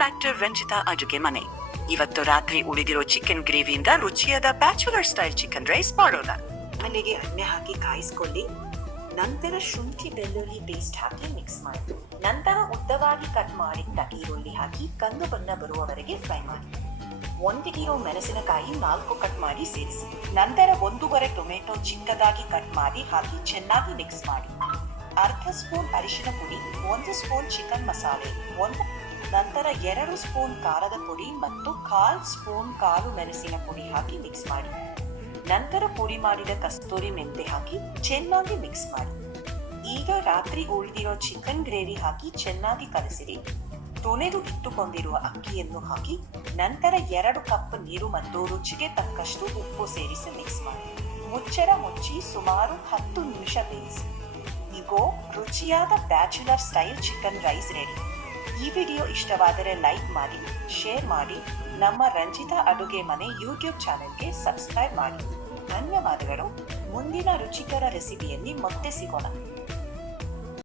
Back to Ranjita ಅಡುಗೆ ಮನೆ. ಇವತ್ತು ರಾತ್ರಿ ಉಳಿದಿರೋ ಚಿಕನ್ ಗ್ರೇವಿಯಿಂದ ರುಚಿಯಾದ ಬ್ಯಾಚುಲರ್ ಸ್ಟೈಲ್ ಚಿಕನ್ ರೈಸ್ ಮಾಡೋಣ. ಮನೆಗೆ ಎಣ್ಣೆ ಹಾಕಿ ಕಾಯಿಸ್ಕೊಳ್ಳಿ. ನಂತರ ಶುಂಠಿ ಬೆಳ್ಳುಳ್ಳಿ ಪೇಸ್ಟ್ ಹಾಕಿ ಮಿಕ್ಸ್ ಮಾಡಿ. ನಂತರ ಉದ್ದವಾಗಿ ಕಟ್ ಮಾಡಿದ ಈರುಳ್ಳಿ ಹಾಕಿ ಕಂದು ಬಣ್ಣ ಬರುವವರೆಗೆ ಫ್ರೈ ಮಾಡಿ. 1 ಕಿಲೋ ಮೆಣಸಿನಕಾಯಿ 4 ಕಟ್ ಮಾಡಿ ಸೇರಿಸಿ. ನಂತರ 1.5 ಟೊಮೆಟೊ ಚಿಕ್ಕದಾಗಿ ಕಟ್ ಮಾಡಿ ಹಾಕಿ ಚೆನ್ನಾಗಿ ಮಿಕ್ಸ್ ಮಾಡಿ. ಅರ್ಧ ಸ್ಪೂನ್ ಅರಿಶಿನ ಪುಡಿ, 1 ಸ್ಪೂನ್ ಚಿಕನ್ ಮಸಾಲೆ, ನಂತರ 2 ಸ್ಪೂನ್ ಖಾರದ ಪುಡಿ ಮತ್ತು 1/4 ಸ್ಪೂನ್ ಕಾಳು ಮೆಣಸಿನ ಪುಡಿ ಹಾಕಿ ಮಿಕ್ಸ್ ಮಾಡಿ. ನಂತರ ಪುಡಿ ಮಾಡಿದ ಕಸ್ತೂರಿ ಮೆಂತೆ ಹಾಕಿ ಚೆನ್ನಾಗಿ ಮಿಕ್ಸ್ ಮಾಡಿ. ಈಗ ರಾತ್ರಿ ಉಳಿದಿರೋ ಚಿಕನ್ ಗ್ರೇವಿ ಹಾಕಿ ಚೆನ್ನಾಗಿ ಕಲಸಿರಿ. ತೊಳೆದು ಇಟ್ಟುಕೊಂಡಿರುವ ಅಕ್ಕಿಯನ್ನು ಹಾಕಿ ನಂತರ 2 ಕಪ್ ನೀರು ಮತ್ತು ರುಚಿಗೆ ತಕ್ಕಷ್ಟು ಉಪ್ಪು ಸೇರಿಸಿ ಮಿಕ್ಸ್ ಮಾಡಿ. ಮುಚ್ಚಳ ಮುಚ್ಚಿ ಸುಮಾರು 10 ನಿಮಿಷ ಬೇಯಿಸಿ. ಈಗ ರುಚಿಯಾದ bachelor style chicken rice ready. ಈ ವಿಡಿಯೋ ಇಷ್ಟವಾದರೆ ಲೈಕ್ ಮಾಡಿ, ಶೇರ್ ಮಾಡಿ, ನಮ್ಮ ರಂಜಿತಾ ಅಡುಗೆ ಮನೆ ಯೂಟ್ಯೂಬ್ ಚಾನೆಲ್ಗೆ ಸಬ್ಸ್ಕ್ರೈಬ್ ಮಾಡಿ. ಧನ್ಯವಾದಗಳು. ಮುಂದಿನ ರುಚಿಕರ ರೆಸಿಪಿಯಲ್ಲಿ ಮತ್ತೆ ಸಿಗೋಣ.